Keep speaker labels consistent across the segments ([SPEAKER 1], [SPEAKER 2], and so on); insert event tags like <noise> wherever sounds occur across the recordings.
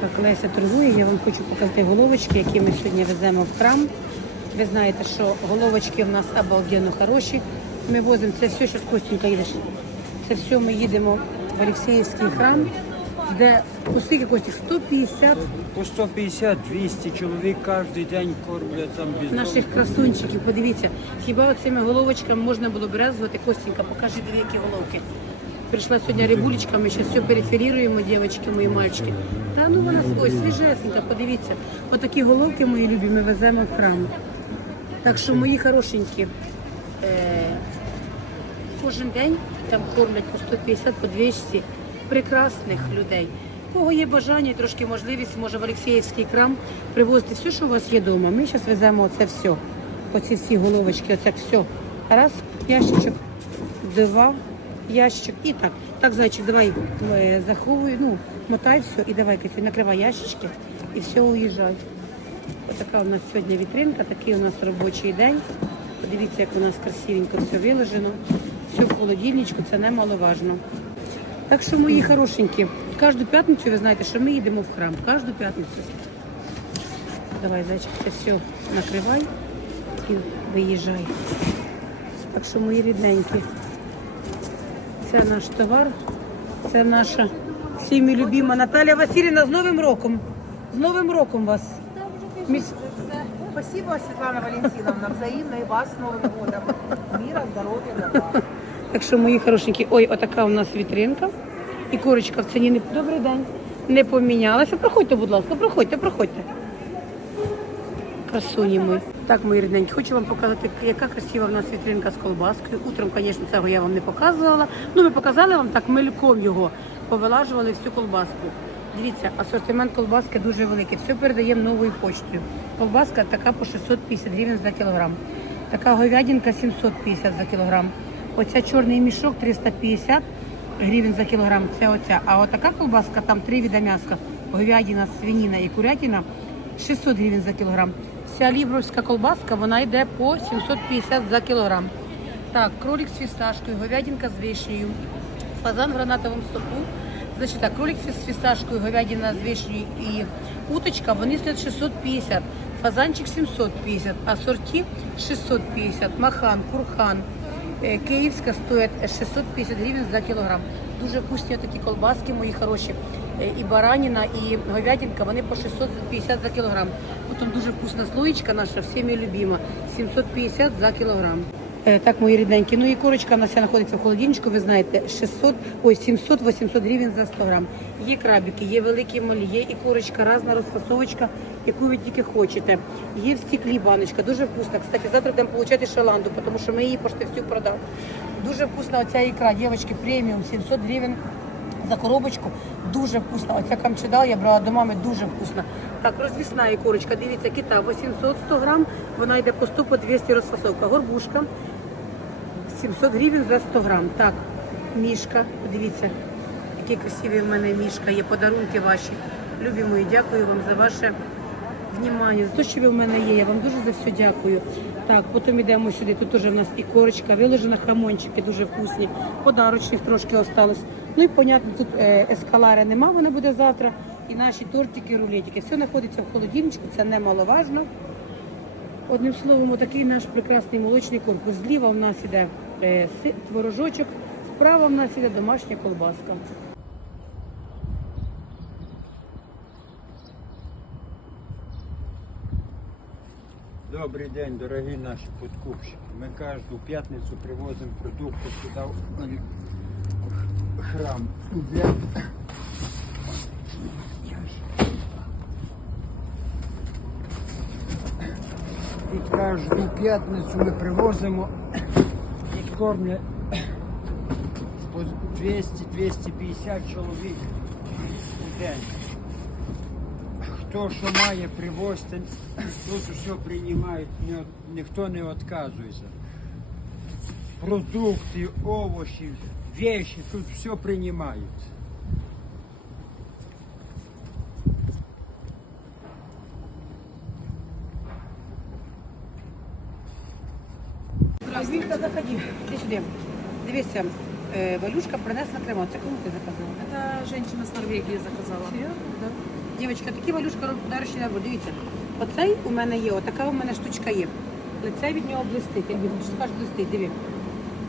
[SPEAKER 1] Так, Леся торгує, я вам хочу показати головочки, які ми сьогодні веземо в храм. Ви знаєте, що головочки в нас обалденно хороші. Ми возимо це все, що Костенька їдеш. Це все ми їдемо в Олексіївський храм, де скільки Костік? 150
[SPEAKER 2] По 150-200 чоловік кожен день кормлять там без
[SPEAKER 1] наших красунчиків. Подивіться, хіба оцими головочками можна було брезгувати? Костенька, покажи дві які головки. Прийшла сьогодні рибулечка, ми зараз все переферіруємо, дівчатки, мої мальчики. Та ну вона ой, свіжесенька, подивіться. Отакі головки, мої любі, ми веземо в храм. Так що, мої хорошенькі, е, кожен день там кормлять по 150, по 200 прекрасних людей. Кого є бажання трошки можливість, може в Олексіївський крам привозити все, що у вас є вдома. Ми зараз веземо оце все. Оці всі головочки, оце все. Раз, ящичок, два, ящичок і так. Так, зайчик, давай е, заховуй, ну, мотай все і давай, Катя, накривай ящички і все, уїжджай. Ось така у нас сьогодні вітринка, такий у нас робочий день. Подивіться, як у нас красивенько все виложено. Все в холодильничку, це немаловажно. Так що, мої хорошенькі, кожну п'ятницю ви знаєте, що ми їдемо в храм. Кожну п'ятницю. Давай, зайчик, це все накривай і виїжджай. Так що, мої рідненькі, це наш товар, це наша всіми любима Наталя Васильівна з Новим роком. З Новим роком вас. Міс-
[SPEAKER 3] Спасибо, Светлана Валентиновна, взаимно и вас с Новым годом. Мира, здоровья, добра.
[SPEAKER 1] Так що, мої хорошенькі, ой, отака у нас вітринка. І курочка в ціні не добрий день. Не помінялася. Проходьте, будь ласка, проходьте, проходьте. Красуні мої. Так, мої рідненькі, хочу вам показати, яка красива в нас вітринка з колбаскою. Утром, звісно, цього я вам не показувала. Ну, ми показали вам так мельком його, повилажували всю колбаску. Дивіться, асортимент колбаски дуже великий. Все передаємо новою почтою. Колбаска така по 650 гривень за кілограм. Така говядинка 750 за кілограм. Оця чорний мішок 350 гривень за кілограм. Це оця. А отака колбаска, там три віда м'яска. Говядина, свиніна і курятина 600 гривень за кілограм. Вся лібровська колбаска, вона йде по 750 за кілограм. Так, кролик з фісташкою, говядинка з вишнею, фазан в гранатовому соку. Значить так, кролик з фісташкою, говядина з вишнею і уточка, вони стоять 650, фазанчик 750, а сорті 650, махан, курхан, е, київська стоять 650 гривень за кілограм. Дуже вкусні такі колбаски, мої хороші. Е, І бараніна, і говядинка, вони по 650 за кілограм. Потім дуже вкусна слоєчка наша, всіми любима, 750 за кілограм. Е, Так, мої рідненькі. Ну і корочка у нас вся знаходиться в холодильничку, ви знаєте, 600, ой, 700-800 гривень за 100 грам. Є крабики, є великі молі, є і корочка, різна розфасовочка, яку ви тільки хочете. Є в стеклі баночка, дуже вкусна. Кстати, завтра будемо отримати шаланду, тому що ми її пошти всю продав. Дуже вкусна оця ікра, дівчатки, преміум, 700 гривень за коробочку. Дуже вкусна. Оця камчеда я брала до мами, дуже вкусна. Так, розвісна ікорочка, дивіться, кита 800 100 грам, вона йде по 100 по 200 розфасовка. Горбушка 700 гривень за 100 грам. Так, мішка, подивіться, які красиві в мене мішка, є подарунки ваші. Любі мої, дякую вам за ваше внимання, за те, що ви в мене є. Я вам дуже за все дякую. Так, потім йдемо сюди. Тут теж в нас і корочка, виложена хамончики, дуже вкусні. Подарочних трошки осталось. Ну і понятно, тут е, ескалари нема, вона буде завтра. І наші тортики, рулетики. Все знаходиться в холодильничку, це немаловажно. Одним словом, такий наш прекрасний молочний корпус. Зліва в нас іде е, творожочок, справа в нас іде домашня колбаска.
[SPEAKER 2] Добрий день, дорогі наші подкупщики. Ми кожну п'ятницю привозимо продукти сюди храм. Для... І кожну п'ятницю ми привозимо і кормлять по 200-250 чоловік у день. Хто що має привозити, тут все приймають, ні- ніхто не відказується. Продукти, овочі, Вещи, тут все приймають.
[SPEAKER 1] Вілька, заходи, іди сюди. Дивися, е, Валюшка принесла крема. Це кому ти заказала?
[SPEAKER 4] Это женщина с Норвегии заказала.
[SPEAKER 1] Да. Дівчатка, такі валюшка робить подарочні набор. Дивіться, оцей у мене є, отака у мене штучка є. Лице від нього блистить. Я що скаже блистить, диви.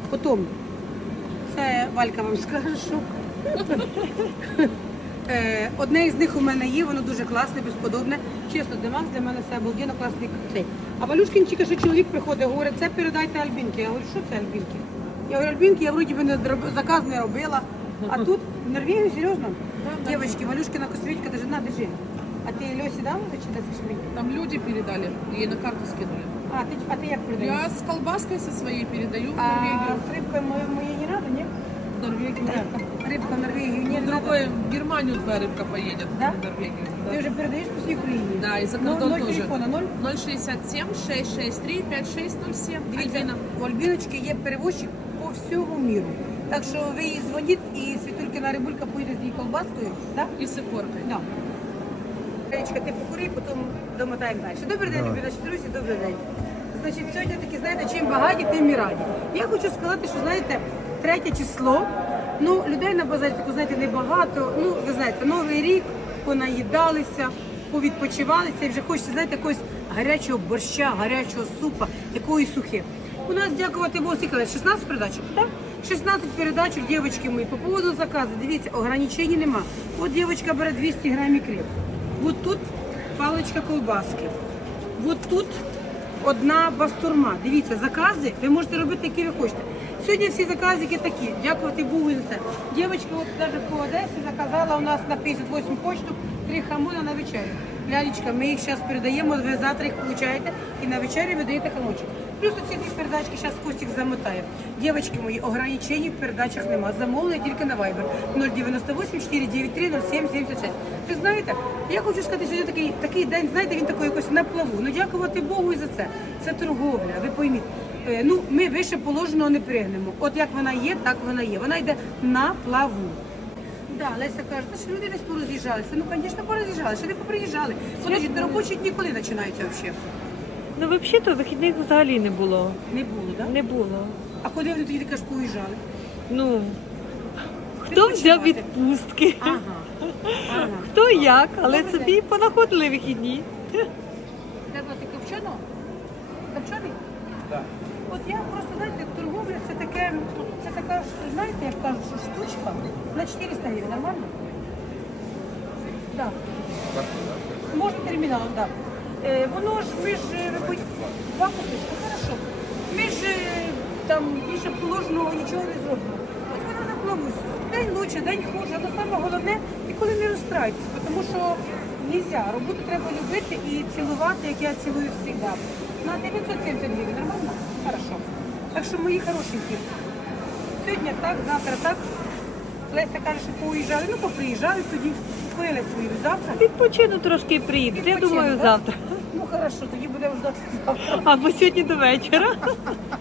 [SPEAKER 1] Потім, це Валька вам скаже, що. Е, Одне із них у мене є, воно дуже класне, безподобне. Чесно, Демакс для мене це обалденно класний цей. А Валюшкин тільки що чоловік приходить, говорить, це передайте Альбінки. Я говорю, що це Альбінки? Я говорю, Альбінки, я вроді би не дроб- заказ не робила. А тут в Норвегію, серйозно? Дівчатки, Валюшкина косметика, даже на, держи. А ти Льосі дала чи дасиш мені?
[SPEAKER 4] Там люди передали, ей на карту скинули.
[SPEAKER 1] А ти, а ти як передаєш?
[SPEAKER 4] Я с колбаской со своей передаю
[SPEAKER 1] А з рибкою моєї не треба, ні?
[SPEAKER 4] Норвегию.
[SPEAKER 1] Рибка в Норвегію не
[SPEAKER 4] В
[SPEAKER 1] треба.
[SPEAKER 4] другой, в Германию твоя рыбка поедет.
[SPEAKER 1] Да?
[SPEAKER 4] В Норвегию.
[SPEAKER 1] Ти
[SPEAKER 4] Да.
[SPEAKER 1] вже передаєш по всій Україні?
[SPEAKER 4] Да, и за
[SPEAKER 1] Ну,
[SPEAKER 4] кордон
[SPEAKER 1] ноль
[SPEAKER 4] тоже.
[SPEAKER 1] телефона, ноль?
[SPEAKER 4] 067 663 5607.
[SPEAKER 1] Дивіться,
[SPEAKER 4] Альбина.
[SPEAKER 1] у Альбіночки є перевозчик по всьому міру. Так що ви їй дзвоніть і Світулькина Рибулька поїде з її колбаскою. Да?
[SPEAKER 4] И с икоркой.
[SPEAKER 1] Да. Речка, ти покури, потім домотаємо далі. Добрий день, любі наші друзі, добрий день. Значить, сьогодні такі, знаєте, чим багаті, тим і раді. Я хочу сказати, що знаєте, третє число. Ну, людей на базарі таку, знаєте, небагато. Ну, ви знаєте, новий рік, понаїдалися, повідпочивалися і вже хочеться, знаєте, якогось гарячого борща, гарячого супа, якоїсь сухи. У нас, дякувати Богу, скільки, 16 передачок, так? 16 передачок, дівчатки мої, по поводу заказу, дивіться, ограничень нема. От дівчинка бере 200 грамів кріп. Вот тут паличка колбаски. Вот тут одна бастурма. Дивіться, закази ви можете робити, які ви хочете. Сьогодні всі заказики такі. Дякувати Богу за це. Дівчинка от навіть по Одесі заказала у нас на 58 почту три хамона на вечерю. Лялечка, ми їх зараз передаємо, ви завтра їх получаєте і на вечерю ви даєте хамончик. Плюс оці дві передачки зараз Костік замотає. Дівчатки мої, ограничень в передачах нема. Замовлення тільки на Viber 098 493 0776. Ви знаєте, я хочу сказати, сьогодні такий, такий день, знаєте, він такий якось на плаву. Ну дякувати Богу і за це. Це торговля, ви пойміть. Е, Ну, ми вище положеного не пригнемо. От як вона є, так вона є. Вона йде на плаву. Да, Леся каже, та що люди десь пороз'їжджалися. Ну, звісно, пороз'їжджалися, ще не поприїжджали. Подождіть, на робочі дні коли починаються взагалі?
[SPEAKER 5] Ну, взагалі-то вихідних взагалі не було.
[SPEAKER 1] Не було, так? Да?
[SPEAKER 5] Не було.
[SPEAKER 1] А коли вони тоді кажуть, поїжджали?
[SPEAKER 5] Ну, хто взяв відпустки,
[SPEAKER 1] Ага. ага.
[SPEAKER 5] хто як, але
[SPEAKER 1] Добрий
[SPEAKER 5] собі понаходили вихідні.
[SPEAKER 1] Треба ти копченого? Копчений?
[SPEAKER 2] Так.
[SPEAKER 1] От я просто, знаєте, торговля це це така, знаєте, як кажуть, що штучка на 400 гривень, нормально? Так. Можна терміналом, так. Е, воно ж, ми ж, е, ви будь- два кусочки, хорошо. Ми ж е, там більше положеного нічого не зробимо. От вона на плаву. День лучше, день хуже, але саме головне, ніколи не розстраюйтесь, тому що нельзя. Роботу треба любити і цілувати, як я цілую завжди. На 970 гривень, нормально? Хорошо. Так що мої хорошенькі. Сьогодні так, завтра так. Леся каже, що поїжджали, ну поприїжджали тоді, купили свою завтра.
[SPEAKER 5] Відпочину трошки і приїдете, я
[SPEAKER 1] Відпочину,
[SPEAKER 5] думаю,
[SPEAKER 1] да?
[SPEAKER 5] завтра.
[SPEAKER 1] Ну хорошо, тоді будемо ждати завтра.
[SPEAKER 5] Або сьогодні до вечора. <laughs>